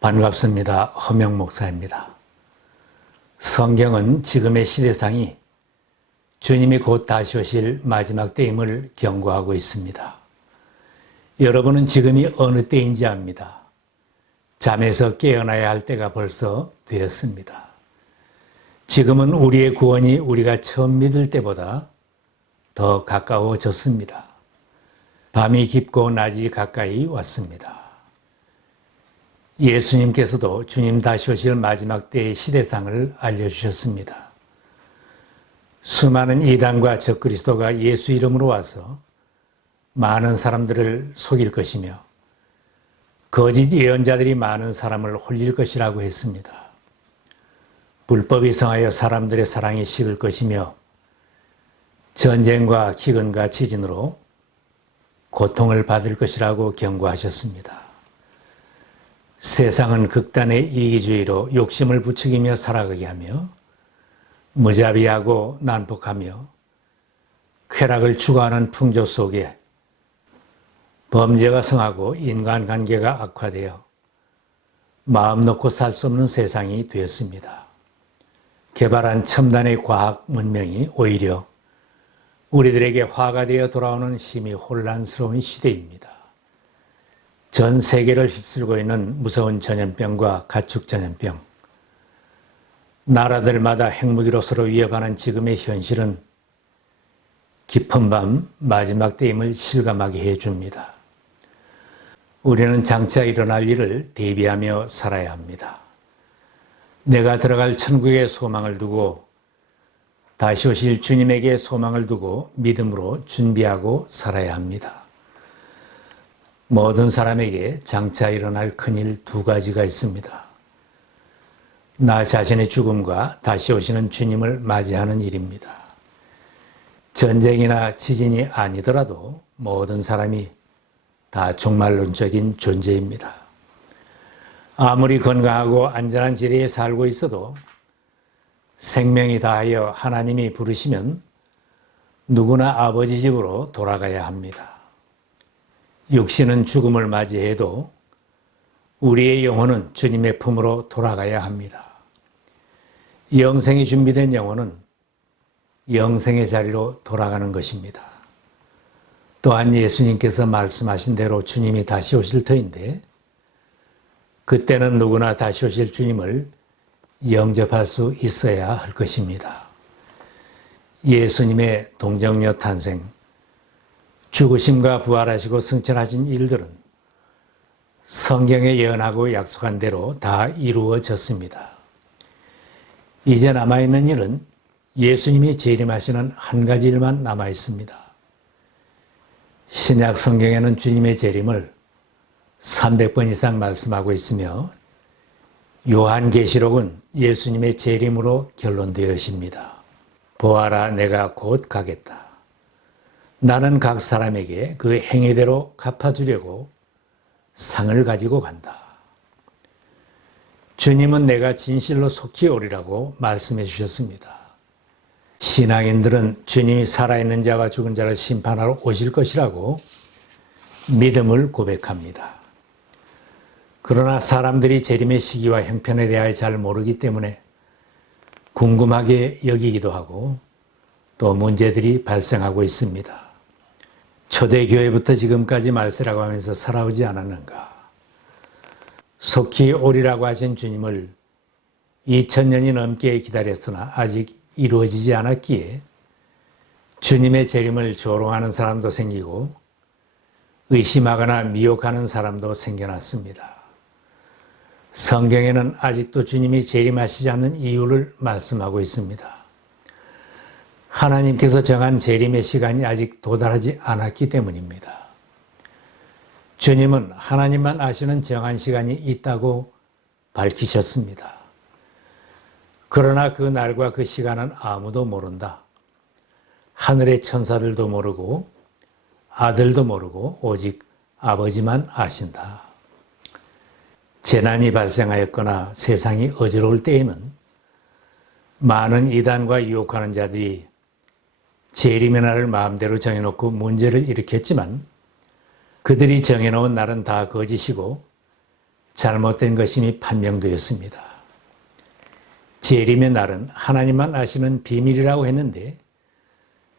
반갑습니다. 허명 목사입니다. 성경은 지금의 시대상이 주님이 곧 다시 오실 마지막 때임을 경고하고 있습니다. 여러분은 지금이 어느 때인지 압니다. 잠에서 깨어나야 할 때가 벌써 되었습니다. 지금은 우리의 구원이 우리가 처음 믿을 때보다 더 가까워졌습니다. 밤이 깊고 낮이 가까이 왔습니다. 예수님께서도 주님 다시 오실 마지막 때의 시대상을 알려주셨습니다. 수많은 이단과 적그리스도가 예수 이름으로 와서 많은 사람들을 속일 것이며 거짓 예언자들이 많은 사람을 홀릴 것이라고 했습니다. 불법이 성하여 사람들의 사랑이 식을 것이며 전쟁과 기근과 지진으로 고통을 받을 것이라고 경고하셨습니다. 세상은 극단의 이기주의로 욕심을 부추기며 살아가게 하며 무자비하고 난폭하며 쾌락을 추구하는 풍조 속에 범죄가 성하고 인간관계가 악화되어 마음 놓고 살 수 없는 세상이 되었습니다. 개발한 첨단의 과학 문명이 오히려 우리들에게 화가 되어 돌아오는 심히 혼란스러운 시대입니다. 전 세계를 휩쓸고 있는 무서운 전염병과 가축 전염병, 나라들마다 핵무기로 서로 위협하는 지금의 현실은 깊은 밤 마지막 때임을 실감하게 해줍니다. 우리는 장차 일어날 일을 대비하며 살아야 합니다. 내가 들어갈 천국에 소망을 두고 다시 오실 주님에게 소망을 두고 믿음으로 준비하고 살아야 합니다. 모든 사람에게 장차 일어날 큰일 두 가지가 있습니다. 나 자신의 죽음과 다시 오시는 주님을 맞이하는 일입니다. 전쟁이나 지진이 아니더라도 모든 사람이 다 종말론적인 존재입니다. 아무리 건강하고 안전한 지대에 살고 있어도 생명이 다하여 하나님이 부르시면 누구나 아버지 집으로 돌아가야 합니다. 육신은 죽음을 맞이해도 우리의 영혼은 주님의 품으로 돌아가야 합니다. 영생이 준비된 영혼은 영생의 자리로 돌아가는 것입니다. 또한 예수님께서 말씀하신 대로 주님이 다시 오실 터인데 그때는 누구나 다시 오실 주님을 영접할 수 있어야 할 것입니다. 예수님의 동정녀 탄생, 죽으심과 부활하시고 승천하신 일들은 성경에 예언하고 약속한 대로 다 이루어졌습니다. 이제 남아있는 일은 예수님이 재림하시는 한 가지 일만 남아있습니다. 신약 성경에는 주님의 재림을 300번 이상 말씀하고 있으며 요한계시록은 예수님의 재림으로 결론되어 있습니다. 보아라, 내가 곧 가겠다. 나는 각 사람에게 그 행위대로 갚아주려고 상을 가지고 간다. 주님은 내가 진실로 속히 오리라고 말씀해 주셨습니다. 신앙인들은 주님이 살아있는 자와 죽은 자를 심판하러 오실 것이라고 믿음을 고백합니다. 그러나 사람들이 재림의 시기와 형편에 대하여 잘 모르기 때문에 궁금하게 여기기도 하고 또 문제들이 발생하고 있습니다. 초대교회부터 지금까지 말세라고 하면서 살아오지 않았는가? 속히 오리라고 하신 주님을 2000년이 넘게 기다렸으나 아직 이루어지지 않았기에 주님의 재림을 조롱하는 사람도 생기고 의심하거나 미혹하는 사람도 생겨났습니다. 성경에는 아직도 주님이 재림하시지 않는 이유를 말씀하고 있습니다. 하나님께서 정한 재림의 시간이 아직 도달하지 않았기 때문입니다. 주님은 하나님만 아시는 정한 시간이 있다고 밝히셨습니다. 그러나 그 날과 그 시간은 아무도 모른다. 하늘의 천사들도 모르고 아들도 모르고 오직 아버지만 아신다. 재난이 발생하였거나 세상이 어지러울 때에는 많은 이단과 유혹하는 자들이 재림의 날을 마음대로 정해놓고 문제를 일으켰지만 그들이 정해놓은 날은 다 거짓이고 잘못된 것임이 판명되었습니다. 재림의 날은 하나님만 아시는 비밀이라고 했는데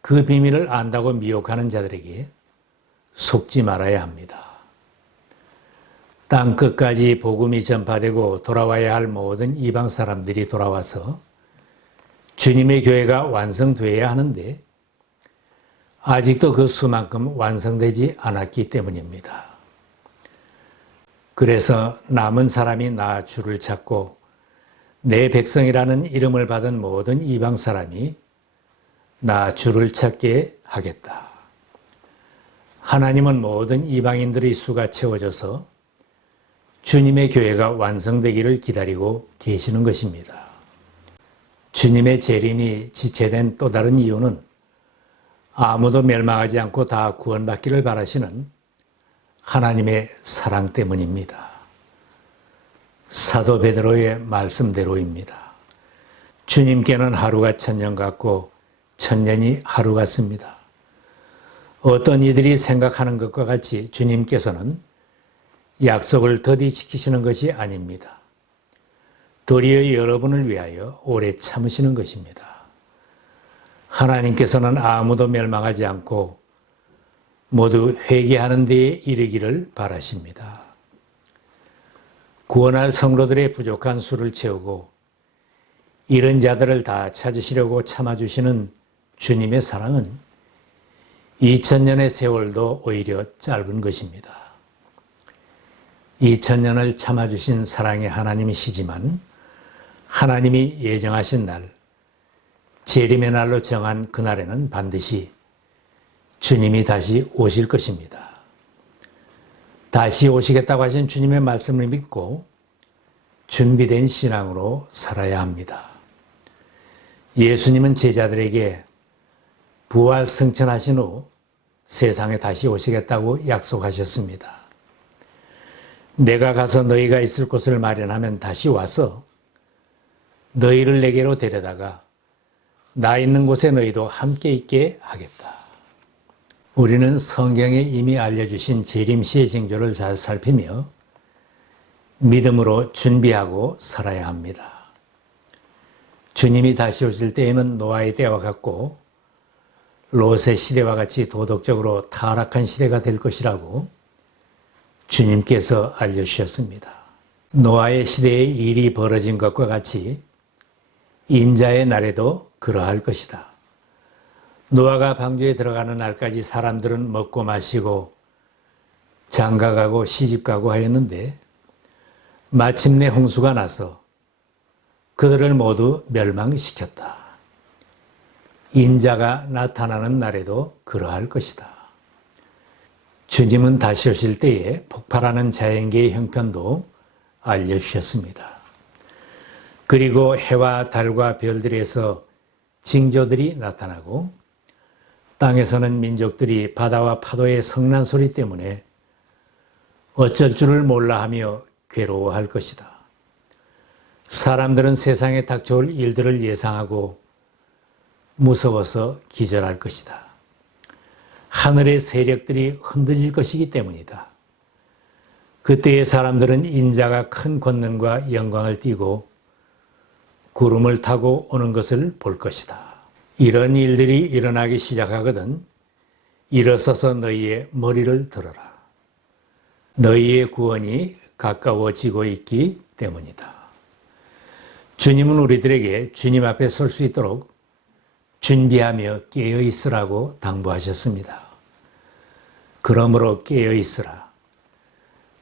그 비밀을 안다고 미혹하는 자들에게 속지 말아야 합니다. 땅 끝까지 복음이 전파되고 돌아와야 할 모든 이방 사람들이 돌아와서 주님의 교회가 완성되어야 하는데 아직도 그 수만큼 완성되지 않았기 때문입니다. 그래서 남은 사람이 나 주를 찾고 내 백성이라는 이름을 받은 모든 이방 사람이 나 주를 찾게 하겠다. 하나님은 모든 이방인들의 수가 채워져서 주님의 교회가 완성되기를 기다리고 계시는 것입니다. 주님의 재림이 지체된 또 다른 이유는 아무도 멸망하지 않고 다 구원받기를 바라시는 하나님의 사랑 때문입니다. 사도 베드로의 말씀대로입니다. 주님께는 하루가 천년 같고 천년이 하루 같습니다. 어떤 이들이 생각하는 것과 같이 주님께서는 약속을 더디 지키시는 것이 아닙니다. 도리어 여러분을 위하여 오래 참으시는 것입니다. 하나님께서는 아무도 멸망하지 않고 모두 회개하는 데에 이르기를 바라십니다. 구원할 성도들의 부족한 수를 채우고 이런 자들을 다 찾으시려고 참아주시는 주님의 사랑은 2000년의 세월도 오히려 짧은 것입니다. 2000년을 참아주신 사랑의 하나님이시지만 하나님이 예정하신 날, 재림의 날로 정한 그날에는 반드시 주님이 다시 오실 것입니다. 다시 오시겠다고 하신 주님의 말씀을 믿고 준비된 신앙으로 살아야 합니다. 예수님은 제자들에게 부활 승천하신 후 세상에 다시 오시겠다고 약속하셨습니다. 내가 가서 너희가 있을 곳을 마련하면 다시 와서 너희를 내게로 데려다가 나 있는 곳에 너희도 함께 있게 하겠다. 우리는 성경에 이미 알려주신 재림시의 징조를 잘 살피며 믿음으로 준비하고 살아야 합니다. 주님이 다시 오실 때에는 노아의 때와 같고 롯의 시대와 같이 도덕적으로 타락한 시대가 될 것이라고 주님께서 알려주셨습니다. 노아의 시대에 일이 벌어진 것과 같이 인자의 날에도 그러할 것이다. 노아가 방주에 들어가는 날까지 사람들은 먹고 마시고 장가가고 시집가고 하였는데 마침내 홍수가 나서 그들을 모두 멸망시켰다. 인자가 나타나는 날에도 그러할 것이다. 주님은 다시 오실 때에 폭발하는 자연계의 형편도 알려주셨습니다. 그리고 해와 달과 별들에서 징조들이 나타나고 땅에서는 민족들이 바다와 파도의 성난 소리 때문에 어쩔 줄을 몰라 하며 괴로워할 것이다. 사람들은 세상에 닥쳐올 일들을 예상하고 무서워서 기절할 것이다. 하늘의 세력들이 흔들릴 것이기 때문이다. 그때의 사람들은 인자가 큰 권능과 영광을 띠고 구름을 타고 오는 것을 볼 것이다. 이런 일들이 일어나기 시작하거든 일어서서 너희의 머리를 들어라. 너희의 구원이 가까워지고 있기 때문이다. 주님은 우리들에게 주님 앞에 설 수 있도록 준비하며 깨어 있으라고 당부하셨습니다. 그러므로 깨어 있으라.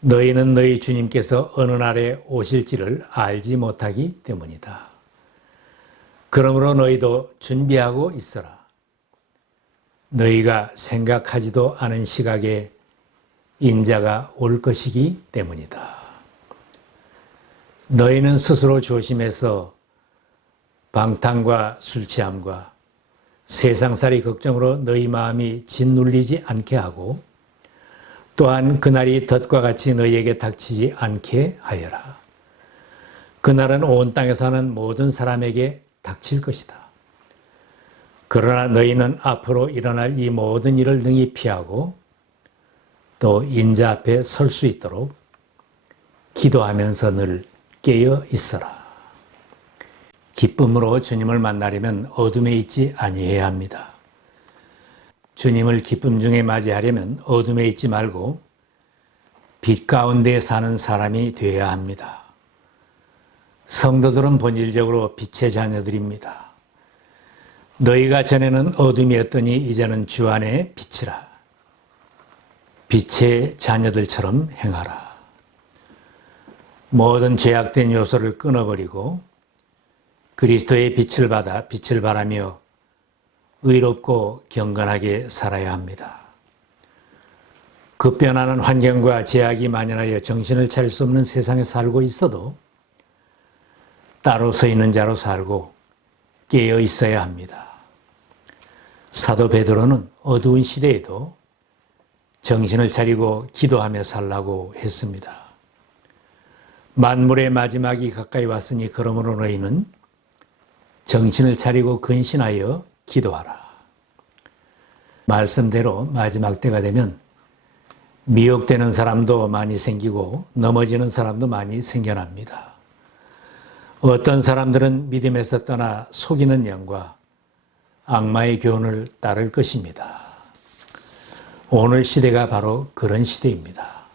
너희는 너희 주님께서 어느 날에 오실지를 알지 못하기 때문이다. 그러므로 너희도 준비하고 있어라. 너희가 생각하지도 않은 시각에 인자가 올 것이기 때문이다. 너희는 스스로 조심해서 방탕과 술 취함과 세상살이 걱정으로 너희 마음이 짓눌리지 않게 하고 또한 그날이 덫과 같이 너희에게 닥치지 않게 하여라. 그날은 온 땅에 사는 모든 사람에게 닥칠 것이다. 그러나 너희는 앞으로 일어날 이 모든 일을 능히 피하고 또 인자 앞에 설 수 있도록 기도하면서 늘 깨어 있어라. 기쁨으로 주님을 만나려면 어둠에 있지 아니해야 합니다. 주님을 기쁨 중에 맞이하려면 어둠에 있지 말고 빛 가운데 사는 사람이 되어야 합니다. 성도들은 본질적으로 빛의 자녀들입니다. 너희가 전에는 어둠이었더니 이제는 주 안에 빛이라. 빛의 자녀들처럼 행하라. 모든 죄악된 요소를 끊어버리고 그리스도의 빛을 받아 빛을 발하며 의롭고 경건하게 살아야 합니다. 급변하는 환경과 제약이 만연하여 정신을 차릴 수 없는 세상에 살고 있어도 따로 서 있는 자로 살고 깨어 있어야 합니다. 사도 베드로는 어두운 시대에도 정신을 차리고 기도하며 살라고 했습니다. 만물의 마지막이 가까이 왔으니 그러므로 너희는 정신을 차리고 근신하여 기도하라. 말씀대로 마지막 때가 되면 미혹되는 사람도 많이 생기고 넘어지는 사람도 많이 생겨납니다. 어떤 사람들은 믿음에서 떠나 속이는 영과 악마의 교훈을 따를 것입니다. 오늘 시대가 바로 그런 시대입니다.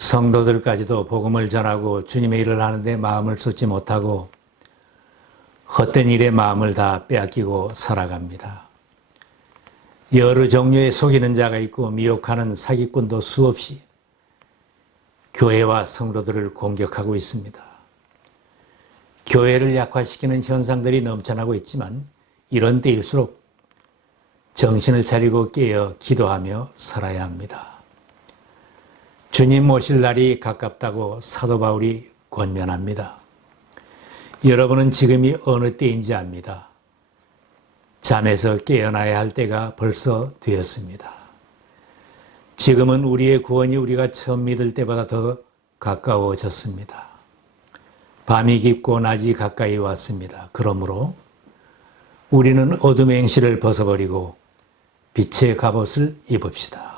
성도들까지도 복음을 전하고 주님의 일을 하는데 마음을 쏟지 못하고 헛된 일에 마음을 다 빼앗기고 살아갑니다. 여러 종류의 속이는 자가 있고 미혹하는 사기꾼도 수없이 교회와 성도들을 공격하고 있습니다. 교회를 약화시키는 현상들이 넘쳐나고 있지만 이런 때일수록 정신을 차리고 깨어 기도하며 살아야 합니다. 주님 오실 날이 가깝다고 사도 바울이 권면합니다. 여러분은 지금이 어느 때인지 압니다. 잠에서 깨어나야 할 때가 벌써 되었습니다. 지금은 우리의 구원이 우리가 처음 믿을 때보다 더 가까워졌습니다. 밤이 깊고 낮이 가까이 왔습니다. 그러므로 우리는 어둠의 행실을 벗어버리고 빛의 갑옷을 입읍시다.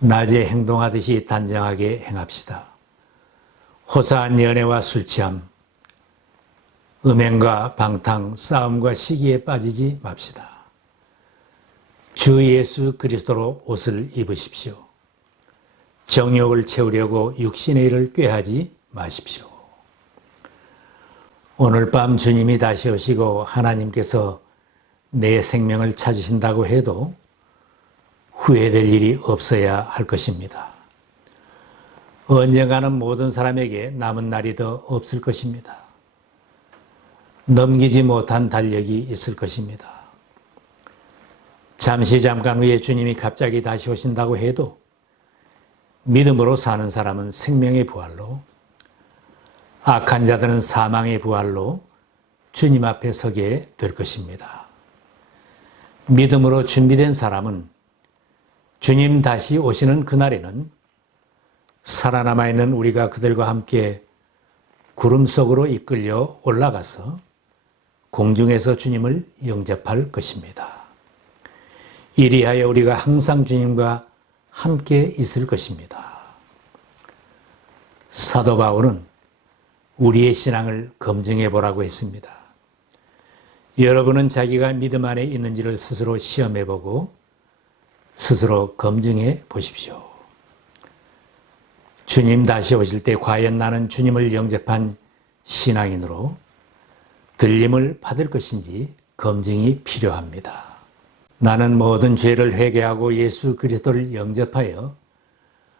낮에 행동하듯이 단정하게 행합시다. 호사한 연애와 술 취함, 음행과 방탕, 싸움과 시기에 빠지지 맙시다. 주 예수 그리스도로 옷을 입으십시오. 정욕을 채우려고 육신의 일을 꾀하지 마십시오. 오늘 밤 주님이 다시 오시고 하나님께서 내 생명을 찾으신다고 해도 후회될 일이 없어야 할 것입니다. 언젠가는 모든 사람에게 남은 날이 더 없을 것입니다. 넘기지 못한 달력이 있을 것입니다. 잠깐 후에 주님이 갑자기 다시 오신다고 해도 믿음으로 사는 사람은 생명의 부활로, 악한 자들은 사망의 부활로 주님 앞에 서게 될 것입니다. 믿음으로 준비된 사람은 주님 다시 오시는 그날에는 살아남아있는 우리가 그들과 함께 구름 속으로 이끌려 올라가서 공중에서 주님을 영접할 것입니다. 이리하여 우리가 항상 주님과 함께 있을 것입니다. 사도 바울은 우리의 신앙을 검증해 보라고 했습니다. 여러분은 자기가 믿음 안에 있는지를 스스로 시험해 보고 스스로 검증해 보십시오. 주님 다시 오실 때 과연 나는 주님을 영접한 신앙인으로 들림을 받을 것인지 검증이 필요합니다. 나는 모든 죄를 회개하고 예수 그리스도를 영접하여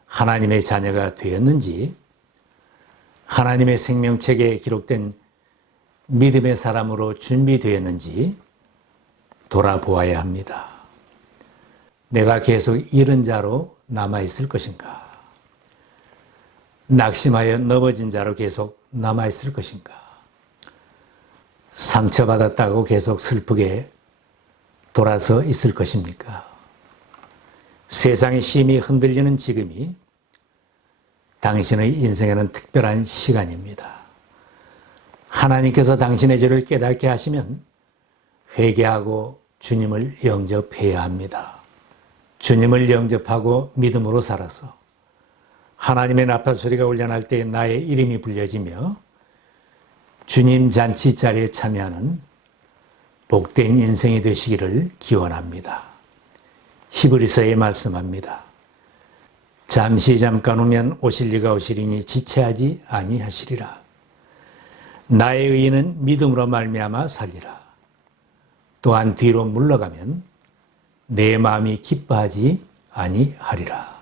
하나님의 자녀가 되었는지, 하나님의 생명책에 기록된 믿음의 사람으로 준비되었는지 돌아보아야 합니다. 내가 계속 잃은 자로 남아있을 것인가? 낙심하여 넘어진 자로 계속 남아있을 것인가? 상처받았다고 계속 슬프게 돌아서 있을 것입니까? 세상이 심히 흔들리는 지금이 당신의 인생에는 특별한 시간입니다. 하나님께서 당신의 죄를 깨닫게 하시면 회개하고 주님을 영접해야 합니다. 주님을 영접하고 믿음으로 살아서 하나님의 나팔소리가 울려날 때 나의 이름이 불려지며 주님 잔치 자리에 참여하는 복된 인생이 되시기를 기원합니다. 히브리서에 말씀합니다. 잠깐 오면 오실 이가 오시리니 지체하지 아니하시리라. 나의 의인은 믿음으로 말미암아 살리라. 또한 뒤로 물러가면 내 마음이 기뻐하지 아니하리라.